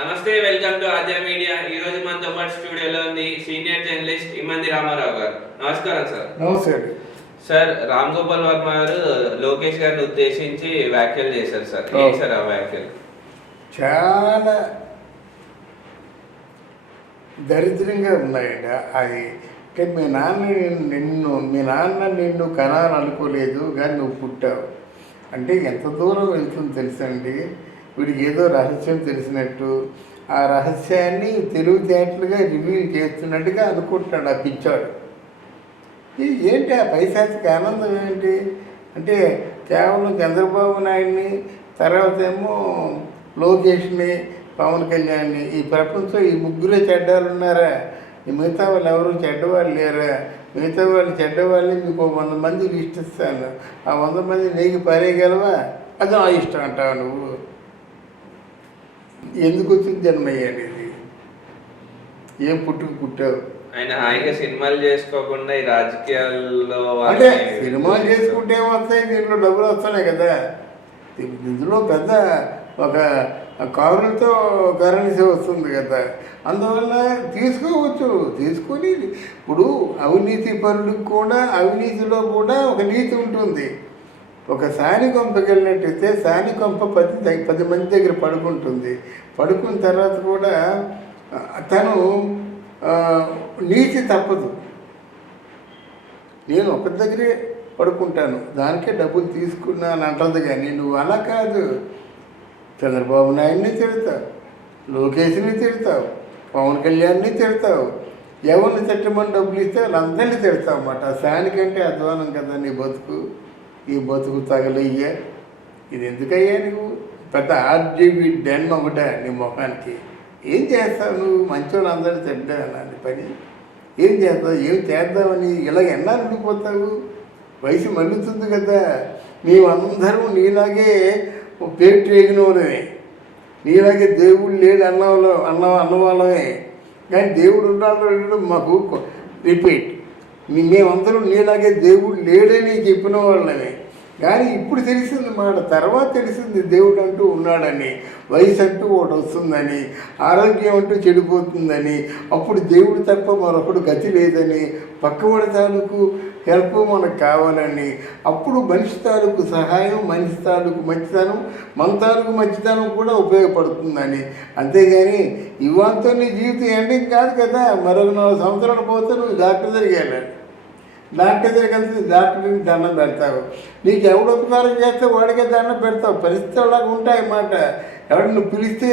నమస్తే, welcome to Aadya media. ఈ రోజు మనతో పాటు స్టూడియోలో ఉంది సీనియర్ జర్నలిస్ట్ ఇమ్మంది రామారావు గారు. నమస్కారం సార్. నమస్తే. సార్, రామ్ గోపాల్ వర్మ గారు లోకేష్ గారిని ఉద్దేశించి వ్యాఖ్యలు చేశారు సార్. ఏంటి సార్ ఆ వ్యాఖ్యలు? చాలా దరిద్రంగా ఉన్నాయండి అది. అంటే మీ నాన్న నిన్ను కనాలనుకోలేదు కానీ నువ్వు పుట్టావు అంటే ఎంత దూరం వెళ్తుందో తెలుసండి. వీడికి ఏదో రహస్యం తెలిసినట్టు ఆ రహస్యాన్ని తెలివితేటలుగా రివీల్ చేస్తున్నట్టుగా అనుకుంటున్నాడు ఆ పిచ్చాడు. ఏంటి ఆ పైశాచిక ఆనందం ఏంటి అంటే కేవలం చంద్రబాబు నాయుడిని, తర్వాత ఏమో లోకేష్ని, పవన్ కళ్యాణ్ని, ఈ ప్రపంచం ఈ ముగ్గురే చెడ్డవాళ్ళు ఉన్నారా? మిగతా వాళ్ళు ఎవరు చెడ్డవాళ్ళు లేరా? మిగతా వాళ్ళు చెడ్డవాళ్ళని మీకు 100 మంది లిస్ట్ ఇస్తాను, ఆ 100 మంది నీకు పారేయగలవా? అది నా ఇష్టం అంటావు నువ్వు. ఎందుకు వచ్చింది జన్మయ్యాలి? ఇది ఏం పుట్టావు? ఆయన హాయిగా సినిమాలు చేసుకోకుండా ఈ రాజకీయాల్లో అంటే సినిమాలు చేసుకుంటే వస్తాయి, దీంట్లో డబ్బులు వస్తున్నాయి కదా. ఇందులో పెద్ద ఒక కారులతో కరెన్సీ వస్తుంది కదా, అందువల్ల తీసుకోవచ్చు. తీసుకొని ఇప్పుడు అవినీతి పరులకు కూడా అవినీతిలో కూడా ఒక నీతి ఉంటుంది. ఒక సాని కొంపకి వెళ్ళినట్టయితే సాని కొంప 10 మంది దగ్గర పడుకుంటుంది. పడుకున్న తర్వాత కూడా తను నీతి తప్పదు. నేను ఒక దగ్గరే పడుకుంటాను, దానికే డబ్బులు తీసుకున్నాను అంటుంది. కానీ నువ్వు అలా కాదు. చంద్రబాబు నాయుడిని తిడతావు, లోకేష్ని తిడతావు, పవన్ కళ్యాణ్ని తిడతావు, ఎవరిని తిట్టమని డబ్బులు ఇస్తే వాళ్ళందరినీ తిడతావు అన్నమాట. సానికంటే అధ్వానం కదా నీ బతుకు. ఈ బతుకు తగలయ్యా, ఇది ఎందుకయ్యా? నువ్వు పెద్ద ఆర్జీబీ డెన్ ఒకటే నీ ముఖానికి. ఏం చేస్తావు నువ్వు? మంచోళ్ళు అందరూ తిడ్డాలని పని ఏం చేస్తావు? ఏం చేద్దామని ఇలాగ ఎన్నాళ్ళు ఉండిపోతావు? వయసు మళ్ళుతుంది కదా. మేమందరం నీలాగే పేరు రేగిన వాళ్ళమే, నీలాగే దేవుడు లేడు అన్నవాళ్ళమే. కానీ దేవుడు ఉన్నాడు మాకు రిపీట్. మేమందరం నీలాగే దేవుడు లేడని చెప్పిన వాళ్ళమే. కానీ ఇప్పుడు తెలిసింది మాట, తర్వాత తెలిసింది దేవుడు అంటూ ఉన్నాడని, వయసు అంటూ ఒకటి వస్తుందని, ఆరోగ్యం అంటూ చెడిపోతుందని, అప్పుడు దేవుడు తప్ప మరొకడు గతి లేదని, పక్కవాడి తాలూకు హెల్ప్ మనకు కావాలని, అప్పుడు మనిషి తాలూకు సహాయం, మనిషి తాలూకు మంచితనం, మన తాలూకు మంచితనం కూడా ఉపయోగపడుతుందని. అంతేగాని ఇవాళతో నీ జీవితం ఎండింగ్ కాదు కదా. మరొక 4 సంవత్సరాలు పోతే నువ్వు డాక్టర్ దగ్గరికి వెళ్ళాలి. డాక్టర్ దగ్గర కలిసి డాక్టర్కి దండం పెడతావు. నీకు ఎవడు ఉపకారం చేస్తే వాడికే దండం పెడతావు. పరిస్థితులు అలాగా ఉంటాయి మాట. ఎవడు నువ్వు పిలిస్తే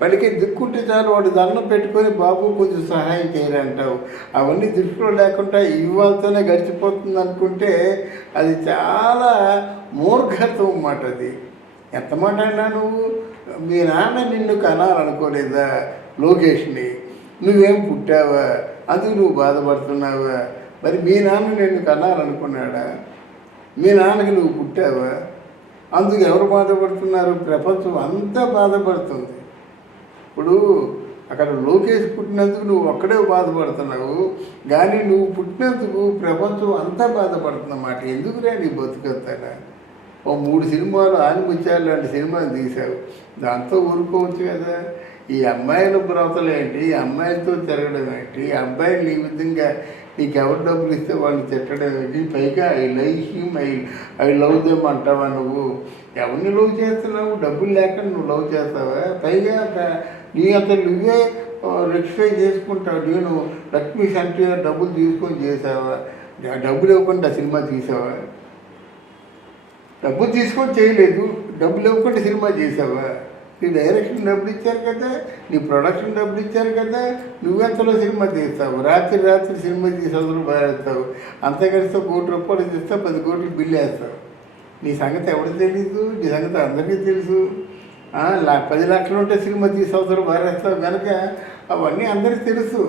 పలికే దిక్కుంటే చాలు వాడు దండం పెట్టుకొని బాబు కొంచెం సహాయం చేయాలంటావు. అవన్నీ దృష్టిలో లేకుండా ఇవాళతోనే గడిచిపోతుంది అనుకుంటే అది చాలా మూర్ఘత్వం అన్నమాట. అది ఎంత మాట అన్నా నువ్వు. మీ నాన్న నిన్ను కనాలనుకోలేదా లోకేష్ని? నువ్వేం పుట్టావా? అందుకు నువ్వు బాధపడుతున్నావా? మరి మీ నాన్న నిన్ను కనాలనుకున్నాడా? మీ నాన్నకి నువ్వు పుట్టావా? అందుకు ఎవరు బాధపడుతున్నారు? ప్రపంచం అంతా బాధపడుతుంది. ఇప్పుడు అక్కడ లోకేష్ పుట్టినందుకు నువ్వు ఒక్కడే బాధపడుతున్నావు, కానీ నువ్వు పుట్టినందుకు ప్రపంచం అంతా బాధపడుతున్నమాట. ఎందుకురా నీ బతుకొస్తానా? ఓ 3 సినిమాలు ఆనిముత్యాలు లాంటి సినిమాలు తీశావు, దాంతో ఊరుకోవచ్చు కదా. ఈ అమ్మాయిల బ్రోతలు ఏంటి? ఈ అమ్మాయిలతో తిరగడం ఏంటి? ఈ అబ్బాయిలు ఈ విధంగా నీకు ఎవరు డబ్బులు ఇస్తే వాళ్ళు తిట్టడం ఏంటి? పైగా I like him, I love them అంటావా నువ్వు? ఎవరిని లవ్ చేస్తున్నావు? డబ్బులు లేకుండా నువ్వు లవ్ చేస్తావా? పైగా నీ అంత నువ్వే రెక్టిఫై చేసుకుంటావు. నేను లక్ష్మీ సంటే డబ్బులు తీసుకొని చేసావా? డబ్బులు ఇవ్వకుండా సినిమా తీసావా? డబ్బులు తీసుకొని చేయలేదు, డబ్బులు ఇవ్వకుండా సినిమా చేసావా? నీ డైరెక్షన్ డబ్బులు ఇచ్చారు కదా, నీ ప్రొడక్షన్ డబ్బులు ఇచ్చారు కదా, నువ్వెంతలో సినిమా తీస్తావు? రాత్రి సినిమా తీసి అందులో బారేస్తావు. అంత కలిస్తే 1 కోటి రూపాయలు తీస్తే 10 కోట్లు బిల్లు వేస్తావు. నీ సంగతి ఎవరికి తెలీదు? నీ సంగతి అందరికీ తెలుసు. 10 లక్షలు ఉంటే సినిమా తీసి అవసరం బారేస్తావు కనుక అవన్నీ అందరికీ తెలుసు.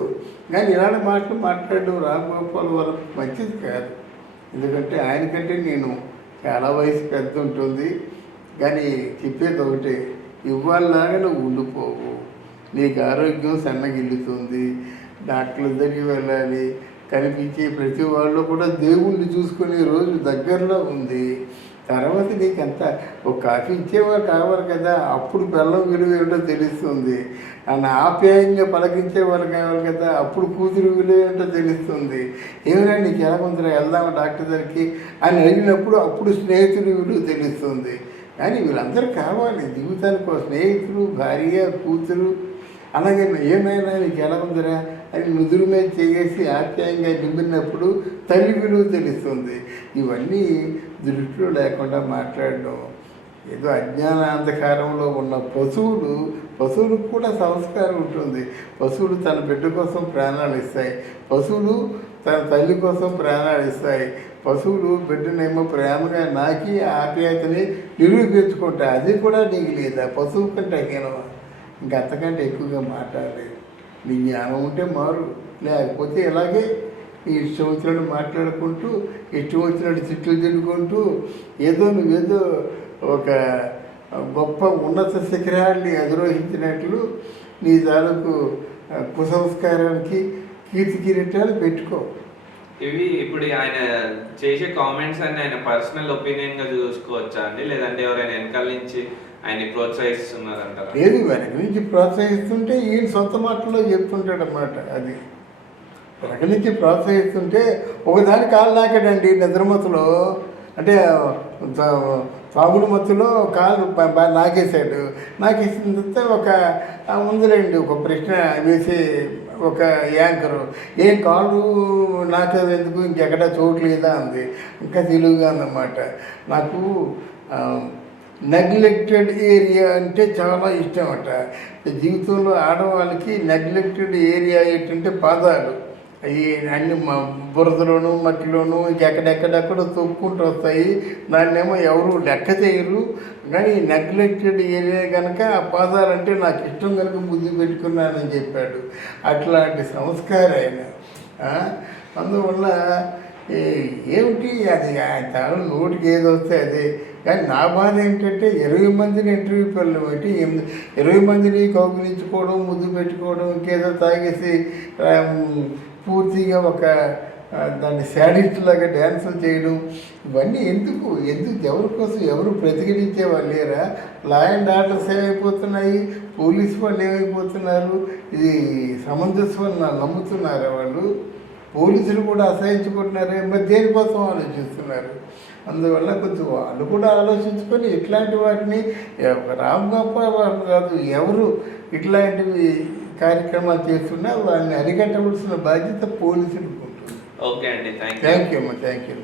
కానీ ఇలాంటి మాటలు మాట్లాడడం రామ్ గోపాల్ వర్మ మంచిది కాదు. ఎందుకంటే ఆయనకంటే నేను చాలా వయసు పెద్ద ఉంటుంది. కానీ చెప్పేది ఒకటే, ఇవ్వాలలాగా నువ్వు ఉండిపోవు. నీకు ఆరోగ్యం సన్నగిల్లుతుంది, డాక్టర్ల దగ్గరికి వెళ్ళాలి. కనిపించే ప్రతి వాళ్ళు కూడా దేవుణ్ణి చూసుకునే రోజు దగ్గరలో ఉంది. తర్వాత నీకు అంత ఒక కాఫీ ఇచ్చేవారు కావాలి కదా, అప్పుడు బెల్లం విలువ ఏంటో తెలుస్తుంది. అని ఆప్యాయంగా పలకించేవారు కావాలి కదా, అప్పుడు కూతురు విలువ ఏంటో తెలుస్తుంది. ఏమైనా నీకు ఎలా ఉందిరా, వెళ్దామా డాక్టర్ దగ్గరికి అని అడిగినప్పుడు అప్పుడు స్నేహితుడి విలువ తెలుస్తుంది. కానీ వీళ్ళందరూ కావాలి జీవితానికి, స్నేహితులు, భార్య, కూతురు. అలాగే ఏమైనా నీకు ఎలా ఉందిరా అని నుదురు మీద చేసి ఆప్యాయంగా నింపినప్పుడు తల్లి విలువ తెలుస్తుంది. ఇవన్నీ దృష్టిలో లేకుండా మాట్లాడడం, ఏదో అజ్ఞాన అంధకారంలో ఉన్న పశువులకు కూడా సంస్కారం ఉంటుంది. పశువులు తన బిడ్డ కోసం ప్రాణాలు ఇస్తాయి, పశువులు తన తల్లి కోసం ప్రాణాలు ఇస్తాయి. పశువులు బిడ్డనేమో ప్రేమగా నాకి ఆప్యాయతని నిరూపించుకుంటాయి. అది కూడా నీకు లేదా? పశువు కంటే హీనమా? ఇంకంతకంటే ఎక్కువగా మాట్లాడలేదు. నీ జ్ఞానం ఉంటే మారు, లేకపోతే ఇలాగే ఈ ఇష్టం వచ్చినట్టు మాట్లాడుకుంటూ, ఇష్టం వచ్చినట్టు తిట్లు తిట్టుకుంటూ నువ్వేదో ఒక గొప్ప ఉన్నత శిఖరాన్ని అధిరోహించినట్లు నీ తాలూకు కుసంస్కారానికి కీర్తి కిరీటాలు పెట్టుకో. ఇవి ఇప్పుడు ఆయన చేసే కామెంట్స్ అన్ని ఆయన పర్సనల్ ఒపీనియన్గా చూసుకోవచ్చా అండి, లేదంటే ఎవరైనా వెనకాల నుంచి ఆయన ప్రోత్సహిస్తున్నారంటారా? లేదు, వెనక నుంచి ప్రోత్సహిస్తుంటే ఈయన సొంత మాటల్లో చెప్తుంటాడు అన్నమాట. అది వెనక నుంచి ప్రోత్సహిస్తుంటే ఒకదాని కాలు నాకాడండి నిద్రమత్తులో, అంటే తాగుడు మత్తులో కాలు నాకేశాడు. నాకేసిన తర్వాత ఉందిలేండి ఒక ప్రశ్న వేసే ఒక యాంకరు, ఏం కాళ్ళు నాకేందుకు ఇంకెక్కడా చోట్లేదా అంది. ఇంకా తెలుగుగా అన్నమాట. నాకు నెగ్లెక్టెడ్ ఏరియా అంటే చాలా ఇష్టం అట. జీవితంలో ఆడవాళ్ళకి నెగ్లెక్టెడ్ ఏరియా ఏంటంటే పాదాలు. అవి అన్ని బురదలోను మట్టిలోను ఇంకెక్కడెక్కడెక్కడో తొక్కుంటూ వస్తాయి. దాన్నేమో ఎవరు లెక్క చేయరు. కానీ నెగ్లెక్టెడ్ ఏరియా కనుక ఆ పాదాలంటే నాకు ఇష్టం కనుక బుద్ధి పెట్టుకున్నానని చెప్పాడు. అట్లాంటి సంస్కారం ఆయన. అందువల్ల ఏమిటి అది ఆయన తాను నోటికి ఏది వస్తే అదే. కానీ నా బాధ ఏంటంటే 20 మందిని ఇంటర్వ్యూ పిల్లలు పెట్టి 20 మందిని కౌగిలించుకోవడం, ముద్దు పెట్టుకోవడం, ఇంకేదో తాగేసి పూర్తిగా ఒక దాన్ని శాడిస్ట్ లాగా డ్యాన్సులు చేయడం, ఇవన్నీ ఎందుకు ఎవరి కోసం? ఎవరు ప్రతిఘటించే వాళ్ళు లేరా? లా అండ్ ఆర్డర్స్ ఏమైపోతున్నాయి, పోలీసు వాళ్ళు ఏమైపోతున్నారు? ఇది సమంజసం నమ్ముతున్నారా వాళ్ళు? పోలీసులు కూడా అసహించుకుంటున్నారు. మరి దేనికోసం ఆలోచిస్తున్నారు? అందువల్ల కొంచెం వాళ్ళు కూడా ఆలోచించుకొని ఇట్లాంటి వాటిని రామ్ గోపాల్ వాళ్ళు కాదు, ఎవరు ఇట్లాంటివి కార్యక్రమాలు చేస్తున్నా వాళ్ళని అరికట్టవలసిన బాధ్యత పోలీసులకు ఉంటుంది. ఓకే అండి, థ్యాంక్ యూ అమ్మా, థ్యాంక్ యూ.